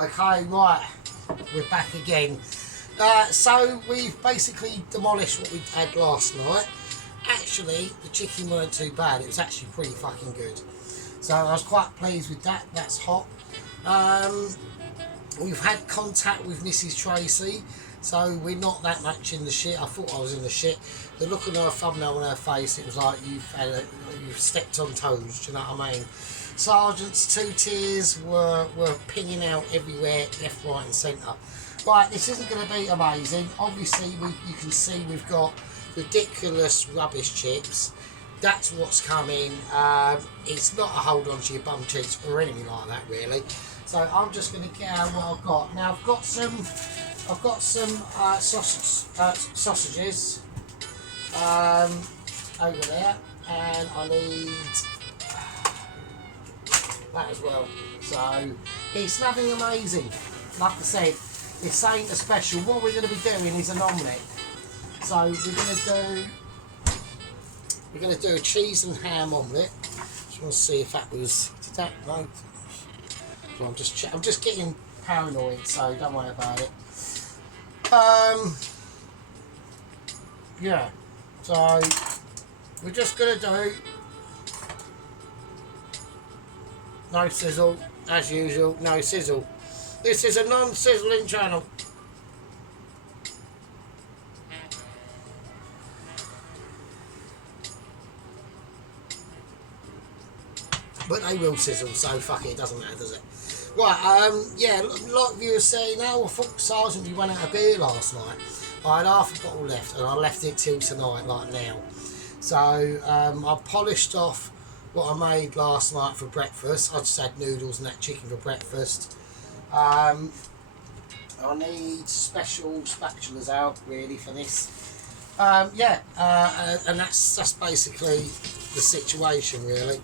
Okay, right, we're back again. So we've basically demolished what we had last night. Actually, the chicken weren't too bad. It was actually pretty fucking good. So I was quite pleased with that. That's hot. We've had contact with Mrs. Tracy, so we're not that much in the shit. I thought I was in the shit. The look on her thumbnail on her face, it was like you've stepped on toes. Do you know what I mean? Sergeant's 2 tiers were pinging out everywhere, left, right and centre. Right, this isn't going to be amazing. Obviously, you can see we've got ridiculous rubbish chips. That's what's coming. It's not a hold on to your bum cheeks or anything like that, really. So I'm just going to get out what I've got. Now I've got some sausages over there, and I need that as well. So it's nothing amazing. Like I said, this ain't a special. What we're going to be doing is an omelette. So we're going to do a cheese and ham omelette. Just want to see if that was. Did that? No. So I'm just getting paranoid. So don't worry about it. Yeah. So we're just going to do no sizzle as usual. No sizzle. This is a non-sizzling channel. But they will sizzle, so fuck it, doesn't matter, does it? Right, yeah, like you were saying now, I thought Sergeant, you went out of beer last night. I had half a bottle left, and I left it till tonight, like now. So, I polished off what I made last night for breakfast. I just had noodles and that chicken for breakfast. I need special spatulas out, really, for this. Yeah, and that's basically the situation, really.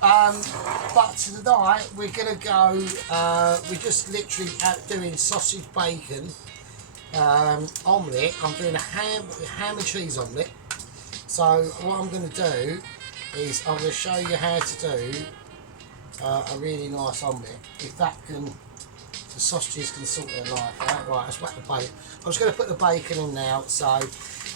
But tonight we're going to go, we're just literally out doing sausage bacon omelette. I'm doing a ham and cheese omelette. So what I'm going to do is I'm going to show you how to do a really nice omelette. If that can, the sausages can sort their life out. Right, let's whack the bacon. I'm just going to put the bacon in now. So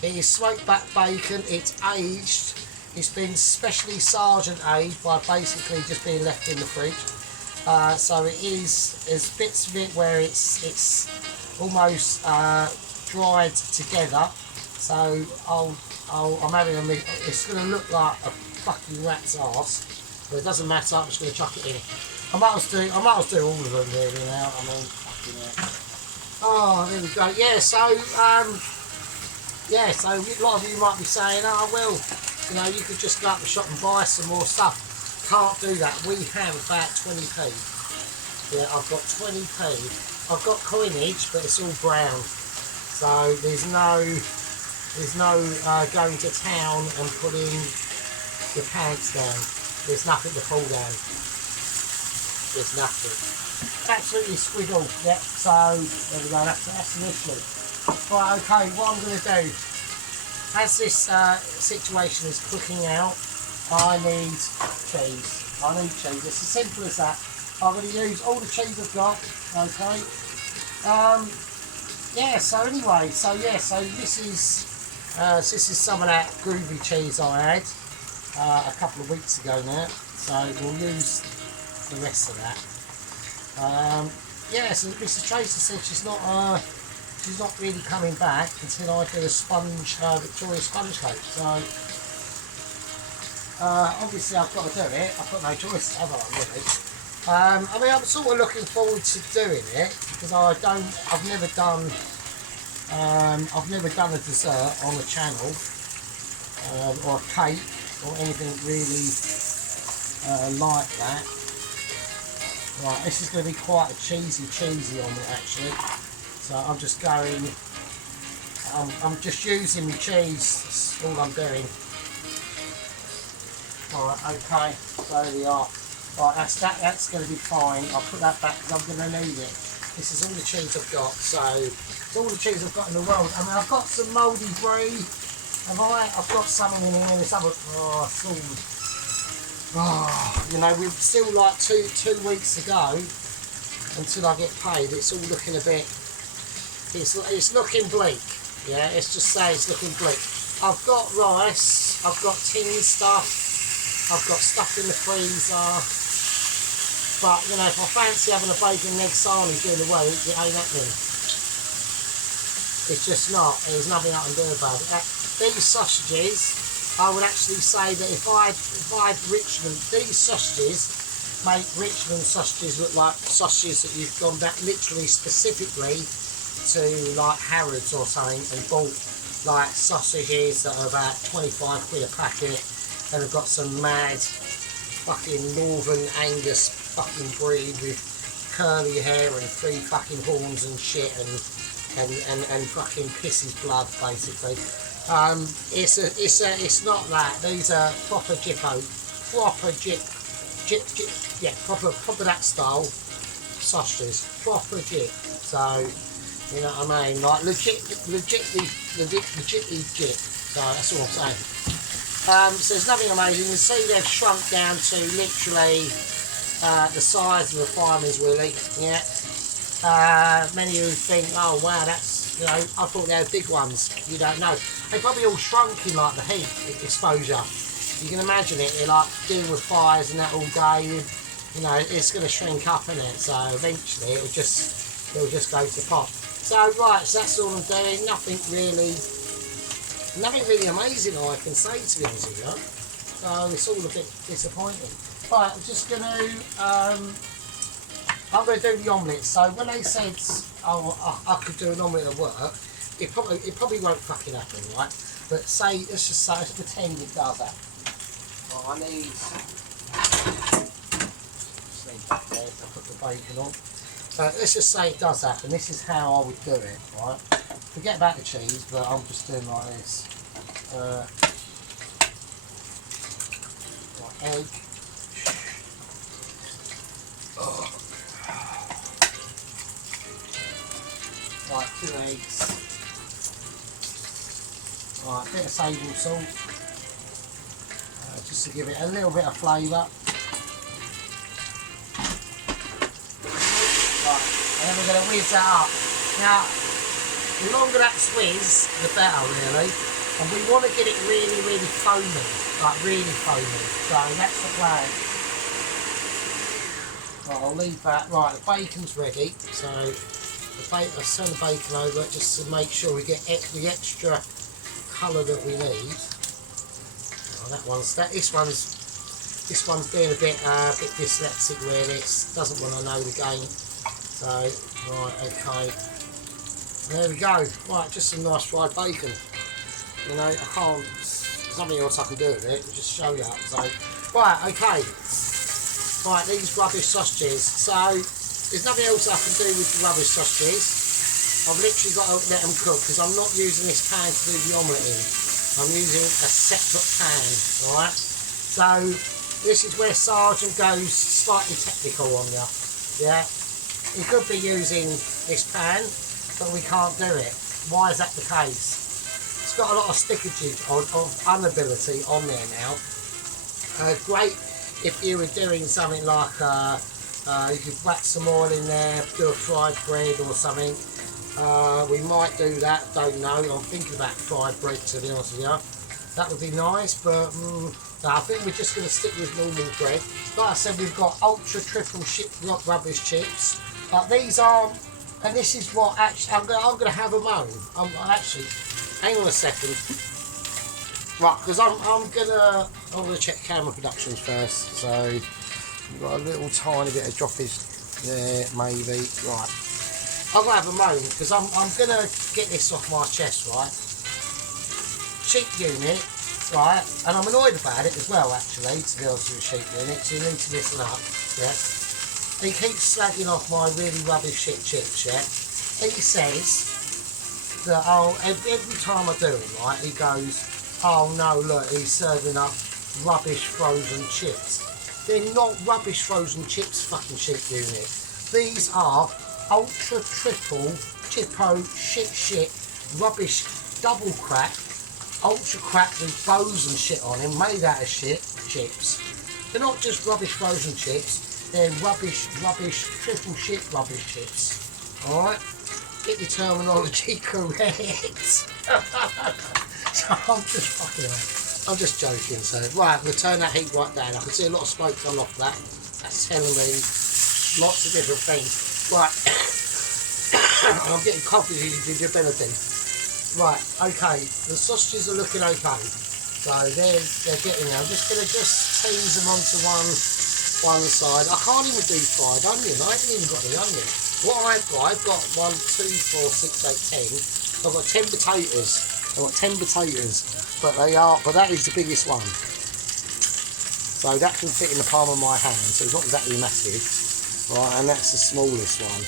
it is smoked back bacon. It's aged. It's been specially Sergeant aged by basically just being left in the fridge. So it is, there's bits of it where it's almost dried together. So I'm having it's going to look like a fucking rat's arse, but it doesn't matter. I'm just going to chuck it in. I might as well do all of them really now. I mean, fucking hell. Oh, there we go. Yeah. So yeah. So a lot of you might be saying, oh well. You know, you could just go up the shop and buy some more stuff. Can't do that. We have about 20p. Yeah, I've got 20p. I've got coinage, but it's all brown. So there's no going to town and putting your pants down. There's nothing to pull down. There's nothing. Absolutely squiggle. Yep. So there we go. That's the issue. Right. Okay. What I'm going to do. As this situation is cooking out, I need cheese. It's as simple as that. I'm going to use all the cheese I've got. Okay. Yeah. So anyway, so this is some of that groovy cheese I had a couple of weeks ago now. So we'll use the rest of that. Yeah. So Mr. Tracy said she's not really coming back until I do a Victoria sponge cake. So obviously I've got to do it. I've got no choice, have I? Really? I mean, I'm sort of looking forward to doing it because I've never done a dessert on the channel or a cake or anything really like that. Right, this is going to be quite a cheesy omelette actually. So I'm just going, I'm just using my cheese, that's all I'm doing. Alright, okay, so there we are. Right, that's going to be fine. I'll put that back because I'm going to need it. This is all the cheese I've got, so it's all the cheese I've got in the world. I mean, I've got some mouldy brie, I've got something in here, this other, you know, we're still like two weeks ago. until I get paid, it's all looking a bit, it's looking bleak. Yeah, let's just say it's looking bleak. I've got rice, I've got tin stuff, I've got stuff in the freezer, but you know, if I fancy having a bacon and egg sarnie during the week, it ain't happening. It's just not. There's nothing I can do about it. These sausages, I would actually say that if I had Richmond, these sausages make Richmond sausages look like sausages that you've gone back literally specifically to like Harrods or something and bought like sausages that are about 25 quid a packet and have got some mad fucking Northern Angus fucking breed with curly hair and 3 fucking horns and shit and fucking pisses blood basically. It's not that. These are proper proper that style sausages, proper jip. So you know what I mean, like legitly jip. So that's all I'm saying. So there's nothing amazing. You can see they've shrunk down to literally the size of a fireman's willy. Yeah. Many of you think, oh wow, that's, you know, I thought they were big ones. You don't know. They probably all shrunk in like the heat exposure. You can imagine it. They're like dealing with fires and that all day. You know, it's going to shrink up in it. So eventually it'll just go to pot. So right, so that's all I'm doing. Nothing really amazing I can say, to be honest with you. So it's all a bit disappointing. Right, I'm just going to I'm going to do the omelette. So when they said, oh, I could do an omelette at work, it probably won't fucking happen, right? But say, let's pretend it does happen. Well, I need back there, so I put the bacon on. Let's just say it does happen. This is how I would do it, right? Forget about the cheese, but I'm just doing like this. Like egg. Oh. Right, 2 eggs. Right, a bit of sable salt. Just to give it a little bit of flavour. Right, and then we're going to whiz that up. Now, the longer that whiz, the better really. And we want to get it really, really foamy. Like really foamy. So that's the plan. Right, I'll leave that. Right, the bacon's ready. So I'll turn the bacon over just to make sure we get the extra colour that we need. Oh, this one's being a bit dyslexic really. It doesn't want to know the game. So right, okay. There we go. Right, just some nice fried bacon. You know, there's nothing else I can do with it. I'll just show you up. So right, okay. Right, these rubbish sausages. So there's nothing else I can do with the rubbish sausages. I've literally got to let them cook because I'm not using this pan to do the omelette in. I'm using a separate pan, alright? So this is where Sergeant goes slightly technical on you, yeah? We could be using this pan, but we can't do it. Why is that the case? It's got a lot of stickages of unability on there now. Great if you were doing something like you could whack some oil in there, do a fried bread or something. We might do that, don't know. I'm thinking about fried bread, to be honest with you. That would be nice, but no, I think we're just going to stick with normal bread. Like I said, we've got ultra triple rubbish chips. Like these are, and this is what actually I'm going to have a moan. I'm actually, hang on a second. Right, because I'm going to check camera productions first. So we've got a little tiny bit of droppage there, maybe. Right. I'm going to have a moan because I'm going to get this off my chest, right? Sheep unit, right? And I'm annoyed about it as well, actually, to be honest with sheep unit, so you need to listen up, yeah? He keeps slagging off my really rubbish shit chips, yeah? He says that, oh, every time I do it, right, he goes, oh no, look, he's serving up rubbish frozen chips. They're not rubbish frozen chips, fucking sheep unit. These are ultra triple chippo shit rubbish double crack ultra crack with bows and shit on them, made out of shit chips. They're not just rubbish frozen chips. They're rubbish, triple shit rubbish chips. Alright? Get your terminology correct. So I'm just joking. So, right, we'll turn that heat right down. I can see a lot of smoke coming off that. That's telling me lots of different things. Right. And I'm getting cognitive ability. Right, okay, the sausages are looking okay. So they're getting there. I'm just going to tease them onto one side. I can't even do fried onion. I haven't even got the onion. What I've got 1, 2, 4, 6, 8, 10. I've got 10 potatoes. I've got 10 potatoes. But that is the biggest one. So that can fit in the palm of my hand. So it's not exactly massive. Right, and that's the smallest one.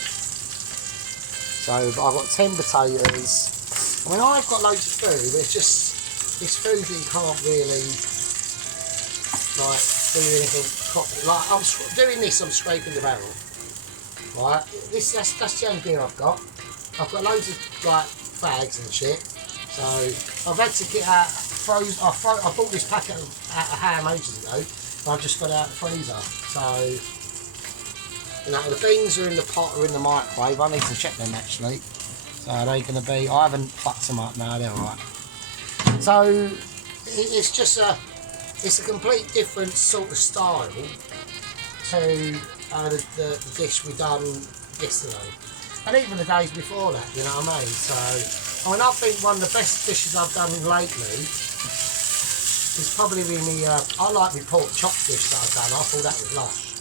So I've got 10 potatoes. I mean, I've got loads of food, but it's food that you can't really, like, do anything properly. Like, I'm doing this, I'm scraping the barrel. Right, that's the only beer I've got. I've got loads of, like, fags and shit. So, I've had to get out, I bought this packet of ham ages ago, and I've just got it out of the freezer. So, you know, the beans are in the pot or in the microwave. I need to check them, actually. So are they going to be? I haven't fucked them up now. They're alright. So it's just it's a complete different sort of style to the dish we done yesterday, and even the days before that. You know what I mean? So I mean, I think one of the best dishes I've done lately is probably been I like my pork chop dish that I've done. I thought that was lush.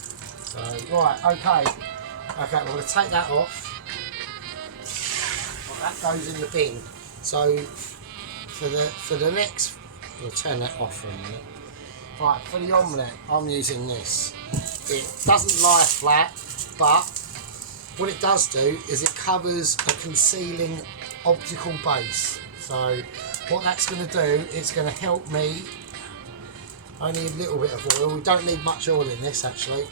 So right, okay, I'm going to take that off. That goes in the bin. So for the next, we'll turn that off for a minute. Right, for the omelette, I'm using this. It doesn't lie flat, but what it does do is it covers a concealing optical base. So what that's going to do, it's going to help me. Only a little bit of oil. We don't need much oil in this actually.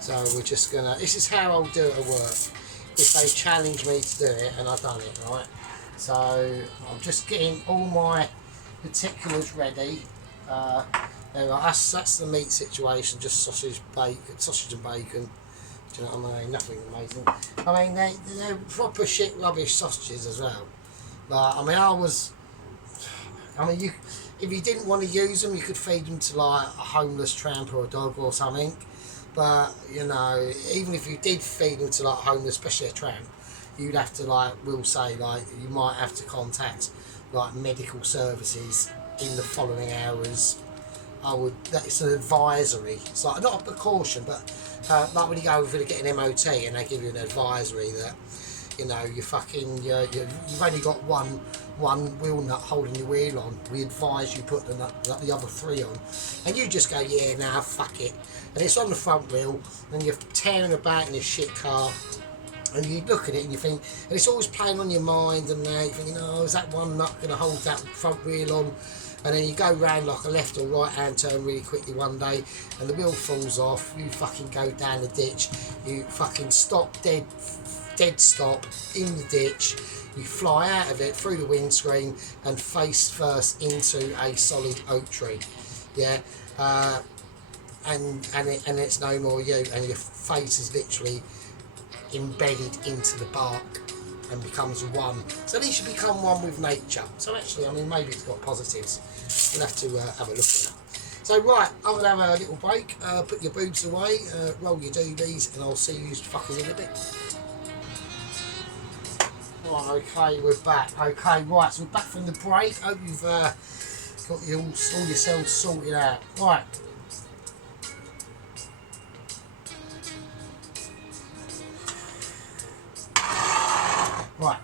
So we're just gonna. This is how I'll do it at work. If they challenge me to do it, and I've done it, right? So I'm just getting all my particulars ready. There are, that's the meat situation, just sausage and bacon. Do you know what I mean? Nothing amazing. I mean, they're proper shit rubbish sausages as well. But I mean, if you didn't want to use them, you could feed them to like a homeless tramp or a dog or something. But, you know, even if you did feed them to like homeless, especially a tramp, you'd have to we'll say you might have to contact like medical services in the following hours. It's an advisory. It's like not a precaution, but like when you go over to get an MOT and they give you an advisory that, you know, you've only got one wheel nut holding your wheel on. We advise you put the other 3 on, and you just go, yeah, nah, fuck it. And it's on the front wheel, and you're tearing about in this shit car, and you look at it and you think, and it's always playing on your mind, and you're thinking, oh, is that one nut going to hold that front wheel on? And then you go round like a left or right hand turn really quickly one day, and the wheel falls off, you fucking go down the ditch, you fucking stop dead stop in the ditch, you fly out of it through the windscreen and face first into a solid oak tree, yeah, and it's no more you, and your face is literally embedded into the bark and becomes one. So at least you become one with nature. So actually, I mean, maybe it's got positives. We'll have to have a look at that. So right, I'm going to have a little break, put your boobs away, roll your doobies, and I'll see you fuckers in a bit. Right, okay, we're back. Okay, right, so we're back from the break. Hope you've got all yourselves sorted out. Right. Right,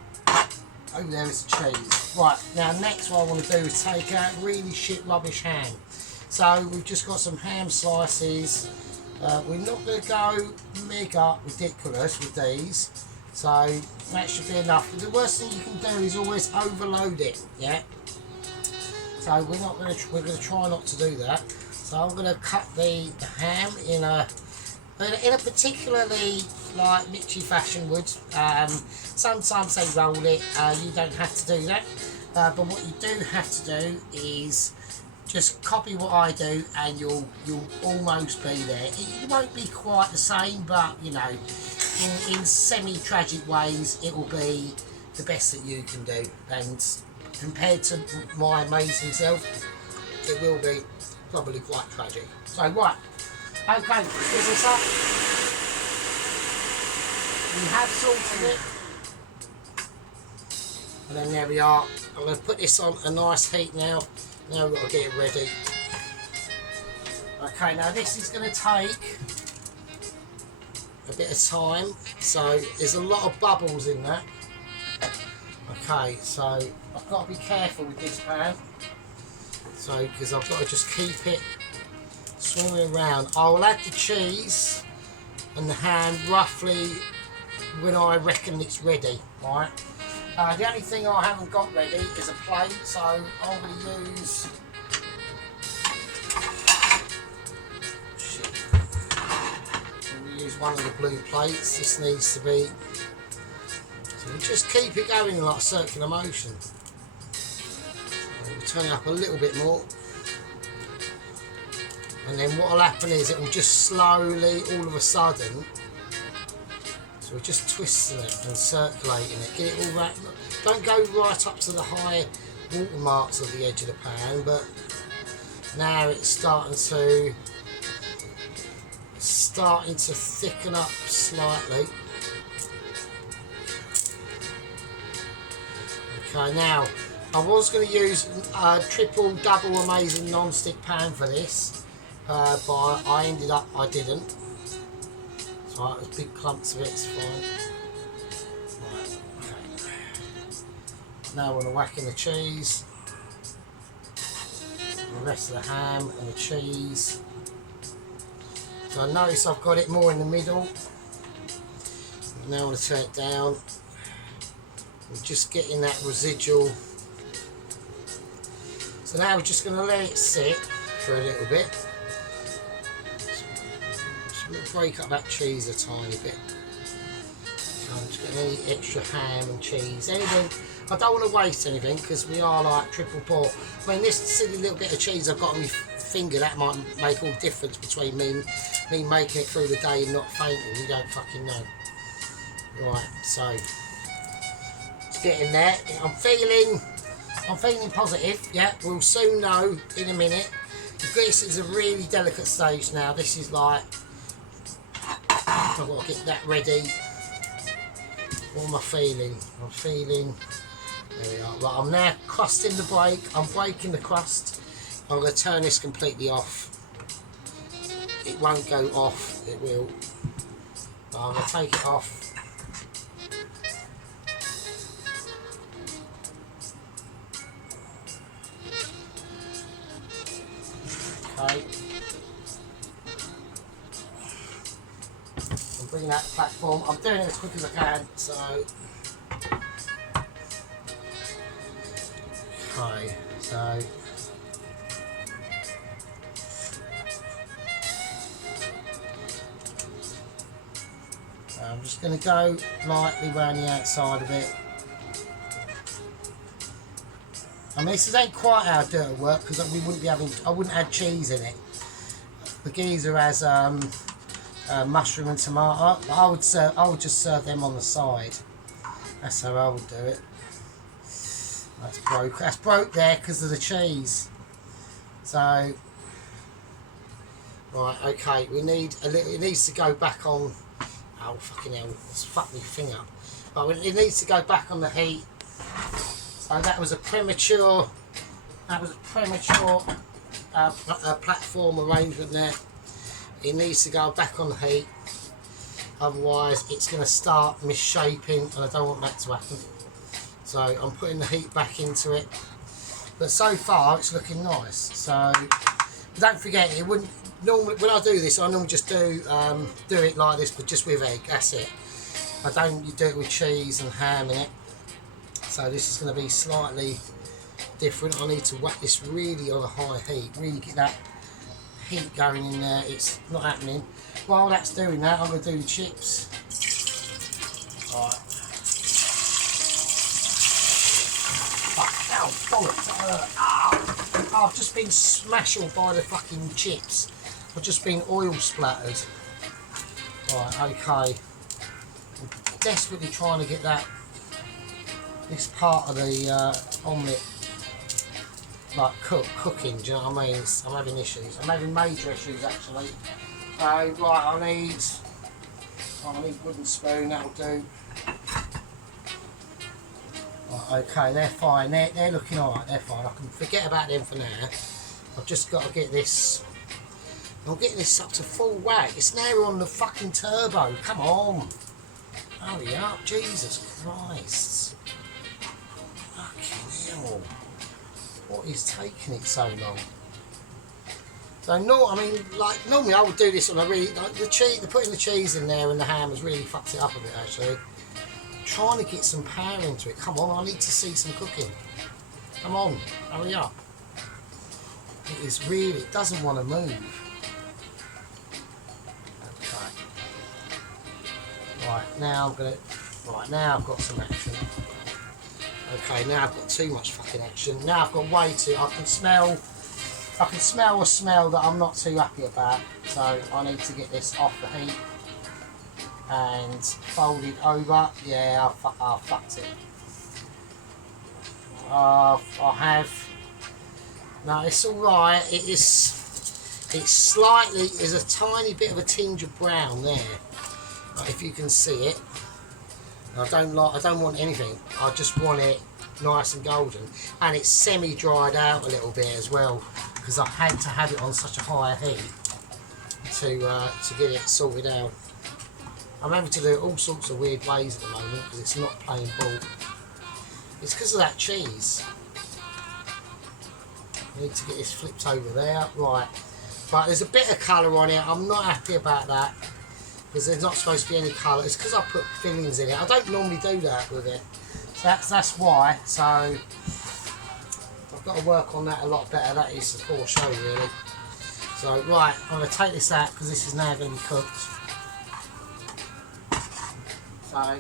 over there is the cheese. Right, now next what I want to do is take out really shit rubbish ham. So we've just got some ham slices. We're not going to go mega ridiculous with these. So that should be enough. But the worst thing you can do is always overload it, yeah? So we're going to try not to do that. So I'm going to cut the ham in a particularly like Mitchy fashion would. Sometimes they roll it, you don't have to do that. But what you do have to do is just copy what I do and you'll almost be there. It won't be quite the same, but you know, in semi-tragic ways it will be the best that you can do, and compared to my amazing self it will be probably quite tragic. So right, okay, fill this up. We have salted it, and then there we are. I'm going to put this on a nice heat now. Now we've got to get it ready. Okay, now this is going to take a bit of time, so there's a lot of bubbles in that. Okay, so I've got to be careful with this pan, so because I've got to just keep it swinging around. I will add the cheese and the ham roughly when I reckon it's ready, right? The only thing I haven't got ready is a plate, so I'm going to use one of the blue plates. This needs to be, so we'll just keep it going in like circular motion. So we'll turn it up a little bit more, and then what will happen is it will just slowly, all of a sudden, so we're just twisting it and circulating it, get it all right. Don't go right up to the high watermarks of the edge of the pan, but now it's starting to thicken up slightly. Okay, now I was going to use a triple double amazing non-stick pan for this, but I ended up I didn't. So there's big clumps of it, it's fine. Right, okay. Now I want to whack in the cheese, the rest of the ham and the cheese. So I notice I've got it more in the middle. Now I want to turn it down. We're just getting that residual. So now we're just going to let it sit for a little bit. Just going to break up that cheese a tiny bit. So I'm just getting any extra ham and cheese. Anything. I don't want to waste anything because we are like triple pour. I mean, this silly little bit of cheese I've got on my finger, that might make all the difference between me making it through the day and not fainting. You don't fucking know. Right, so it's getting there. I'm feeling positive. Yeah, we'll soon know in a minute. This is a really delicate stage now. This is like, I've got to get that ready. What am I feeling? I'm feeling, there we are. Right, I'm now crusting the break. I'm breaking the crust. I'm going to turn this completely off. It won't go off, it will. But I'm going to take it off. Okay. I'm bringing out the platform. I'm doing it as quick as I can, so. Okay, so. I'm just going to go lightly around the outside of it. I mean, this ain't quite how dirt work because we wouldn't be having. I wouldn't add cheese in it. The geezer has mushroom and tomato, but I would just serve them on the side. That's how I would do it. That's broke. That's broke there because of the cheese. So, right, okay. We need a little. It needs to go back on. Oh fucking hell! It's fucked my finger. But it needs to go back on the heat. So that was a premature. Platform arrangement there. It needs to go back on the heat. Otherwise, it's going to start misshapen, and I don't want that to happen. So I'm putting the heat back into it. But so far, it's looking nice. So don't forget, it wouldn't. Normally, when I do this, I normally just do it like this, but just with egg. That's it. I don't do it with cheese and ham in it. So this is going to be slightly different. I need to whack this really on a high heat. Really get that heat going in there. It's not happening. While that's doing that, I'm going to do the chips. Alright. Fuck, ow, bollocks. I've just been smashed by the fucking chips. I've just been oil splattered. Right, okay. I'm desperately trying to get this part of the omelette like cooking, do you know what I mean? I'm having issues. I'm having major issues actually. So right, I need wooden spoon, that'll do. Right, okay, they're fine. They're looking alright, they're fine. I can forget about them for now. I've just got to get this. I'll get this up to full whack. It's now on the fucking turbo. Come on. Hurry up, Jesus Christ. Fucking hell. What is taking it so long? So no, I mean, like normally I would do this on a really like the putting the cheese in there and the ham has really fucked it up a bit actually. I'm trying to get some power into it. Come on, I need to see some cooking. Come on, hurry up. It is really, it doesn't want to move. Okay. Right, now I'm gonna. Right, now I've got some action. Okay, now I've got too much fucking action. Now I've got way too. I can smell a smell that I'm not too happy about. So I need to get this off the heat and fold it over. Yeah, I fucked it. I have. No, it's all right. It is. It's slightly. There's a tiny bit of a tinge of brown there. Like if you can see it. I don't want anything. I just want it nice and golden, and it's semi-dried out a little bit as well because I had to have it on such a high heat to get it sorted out. I'm having to do it all sorts of weird ways at the moment because it's not playing ball. It's because of that cheese. I need to get this flipped over there, right? But there's a bit of colour on it. I'm not happy about that. Because there's not supposed to be any colour. It's because I put fillings in it. I don't normally do that with it. So that's why. So I've got to work on that a lot better. That is the poor show really. So right, I'm going to take this out because this is now going to be cooked. So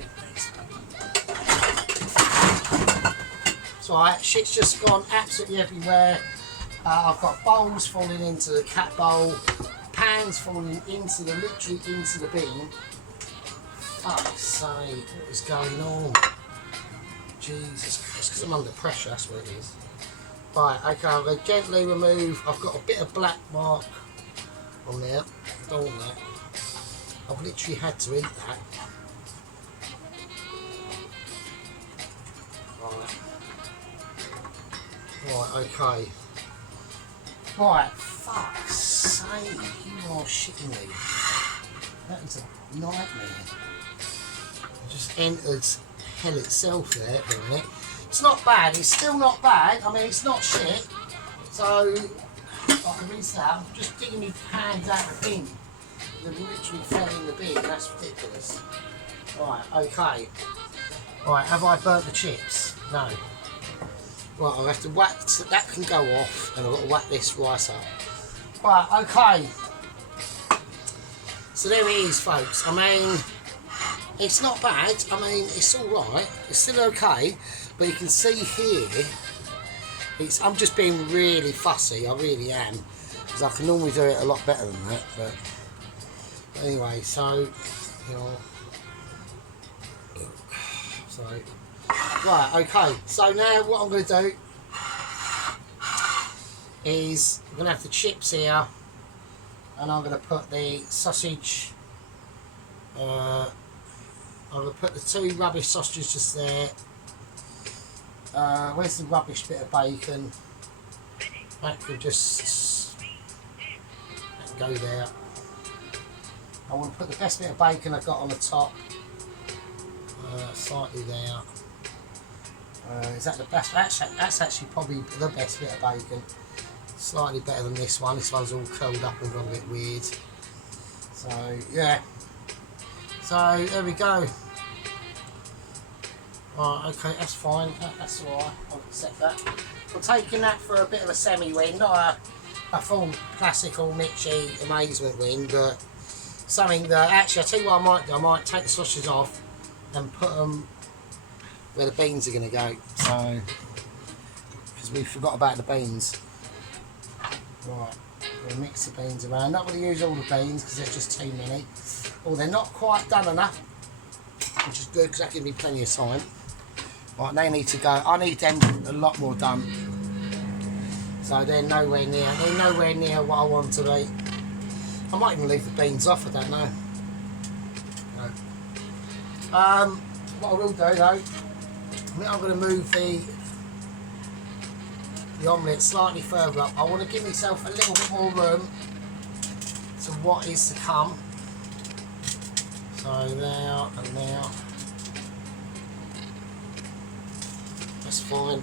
it's alright, shit's just gone absolutely everywhere. I've got bowls falling into the cat bowl. Pans falling literally into the bin. Fuck's sake, what is going on? Jesus Christ, because I'm under pressure, that's what it is. Right, okay, I'm going to gently remove. I've got a bit of black mark on there. I don't want that. I've literally had to eat that. Right, okay. Right, fuck's sake, you are shitting me. That is a nightmare. I just entered hell itself there, isn't it? It's not bad, it's still not bad. I mean, it's not shit. So, I can rinse that. I'm just digging my hands out of the bin. They've literally fell in the bin, that's ridiculous. Right, okay. Right, have I burnt the chips? No. Right, I'll have to whack, that can go off, and I've got to whack this rice up. Right, okay. So there it is, folks. I mean, it's not bad. I mean, it's alright. It's still okay. But you can see here, I'm just being really fussy. I really am. Because I can normally do it a lot better than that. But anyway, so, you know. So. Right, okay, so now what I'm going to do is I'm going to have the chips here and I'm going to put the sausage, I'm going to put the two rubbish sausages just there. Where's the rubbish bit of bacon? That can go there. I want to put the best bit of bacon I've got on the top, slightly there. Is that the best? That's actually probably the best bit of bacon. Slightly better than this one. This one's all curled up and gone a bit weird. So yeah. So there we go. Right, okay, that's fine. That's alright. I'll accept that. I'm taking that for a bit of a semi-win, not a full classical Mitchy amazement win, but something that actually, I'll tell you what I might do. I might take the sausages off and put them where the beans are going to go. So, because we forgot about the beans. Right, we'll mix the beans around. Not going to use all the beans because there's just too many. Or they're not quite done enough, which is good because that gives me plenty of time. Right, they need to go. I need them a lot more done. So they're nowhere near what I want to be. I might even leave the beans off, I don't know. No. What I will do though, I'm going to move the omelette slightly further up. I want to give myself a little bit more room to what is to come. So there and there. That's fine.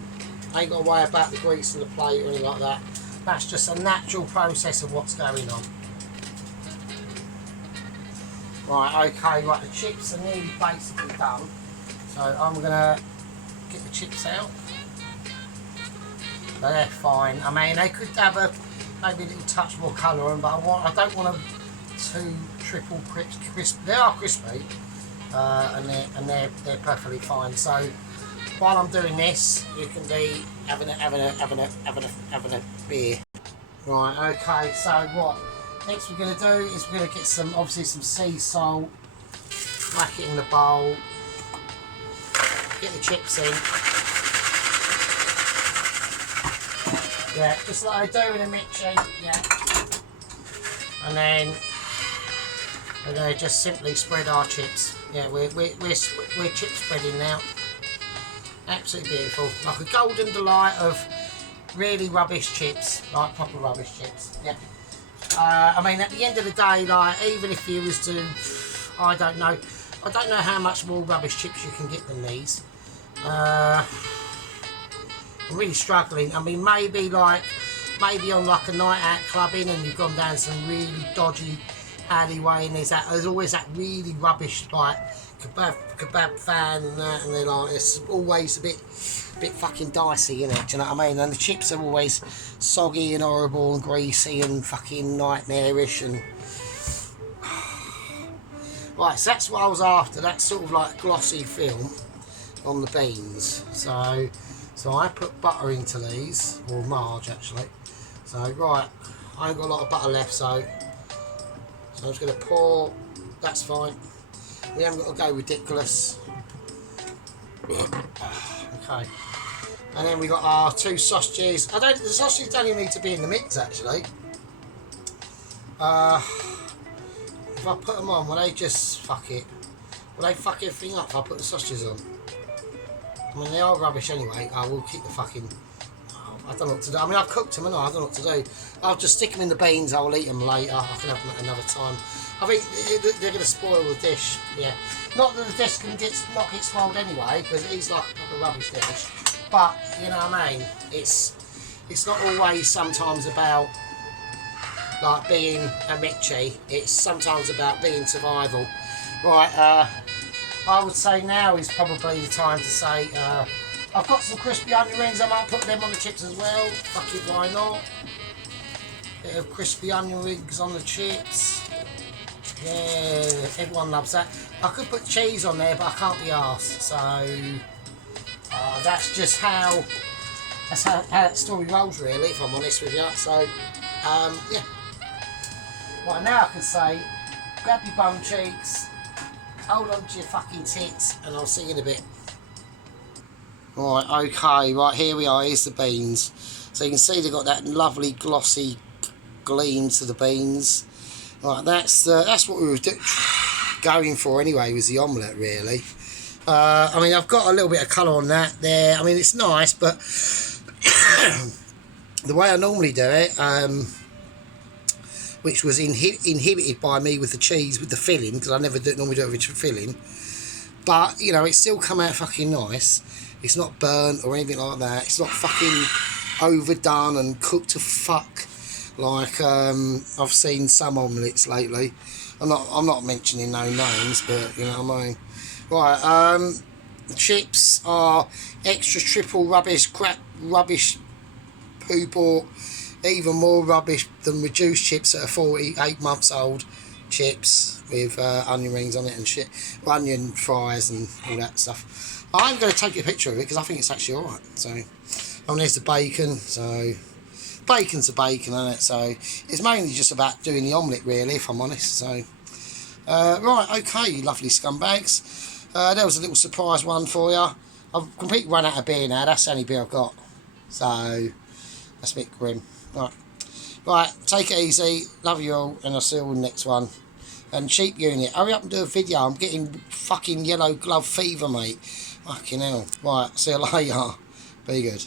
I ain't got to worry about the grease in the plate or anything like that. That's just a natural process of what's going on. Right, okay, right, the chips are nearly basically done. So I'm going to get the chips out. But they're fine. I mean, they could have maybe a little touch more colour on, but I don't want them too triple crisp. They are crispy, and they're perfectly fine. So while I'm doing this, you can be having a beer. Right. Okay. So what next we're going to do is we're going to get some sea salt, whack it in the bowl, get the chips in. Yeah, just like I do in a mixie, yeah. And then we're going to just simply spread our chips. Yeah, we're chip spreading now. Absolutely beautiful. Like a golden delight of really rubbish chips, like proper rubbish chips. Yeah. I mean, at the end of the day, like even if you was to, I don't know how much more rubbish chips you can get than these. I'm really struggling. I mean, maybe on like a night out clubbing and you've gone down some really dodgy alleyway and there's always that really rubbish like kebab fan and that, and they're like, it's always a bit fucking dicey, isn't it? Do you know what I mean? And the chips are always soggy and horrible and greasy and fucking nightmarish and right, so that's what I was after, that sort of like glossy film on the beans. So I put butter into these, or marge actually. So right, I ain't got a lot of butter left, so I'm just going to pour. That's fine. We haven't got to go ridiculous. Okay, and then we got our 2 sausages. The sausages don't even need to be in the mix actually. If I put them on, will they just fuck it? Will they fuck everything up if I put the sausages on? I mean, they are rubbish anyway. I will keep the fucking... I don't know what to do. I mean, I've cooked them and I don't know what to do. I'll just stick them in the beans. I'll eat them later. I can have them at another time. I think they're going to spoil the dish. Yeah. Not that the dish can not get spoiled anyway, because it is like a proper rubbish dish. But, you know what I mean? It's not always sometimes about like being a Mitchie. It's sometimes about being survival. Right, I would say now is probably the time to say, I've got some crispy onion rings, I might put them on the chips as well. Fuck it, why not? Bit of crispy onion rings on the chips. Yeah, everyone loves that. I could put cheese on there, but I can't be arsed. So that's just how that story rolls, really, if I'm honest with you. So yeah. Right, now I can say, grab your bum cheeks, hold on to your fucking tits, and I'll see you in a bit. Right, okay, right, here we are, here's the beans. So you can see they've got that lovely glossy gleam to the beans. Right, that's what we were going for anyway, was the omelette, really. I mean, I've got a little bit of colour on that there. I mean, it's nice, but the way I normally do it, which was inhibited by me with the cheese, with the filling, because I never normally do it with filling. But, you know, it's still come out fucking nice. It's not burnt or anything like that. It's not fucking overdone and cooked to fuck like I've seen some omelettes lately. I'm not mentioning no names, but you know what I mean. Right, the chips are extra triple rubbish, crap rubbish, poo bought, even more rubbish than reduced chips that are 48 months old chips with onion rings on it and shit, onion fries and all that stuff. I'm going to take a picture of it because I think it's actually alright. So, there's the bacon. So, bacon's a bacon, isn't it? So it's mainly just about doing the omelette, really, if I'm honest. So right, okay, you lovely scumbags. There was a little surprise one for you. I've completely run out of beer now. That's the only beer I've got. So that's a bit grim. Right, take it easy. Love you all, and I'll see you all in the next one. And cheap unit, hurry up and do a video. I'm getting fucking yellow glove fever, mate. Fucking hell. Right, see you later. Be good.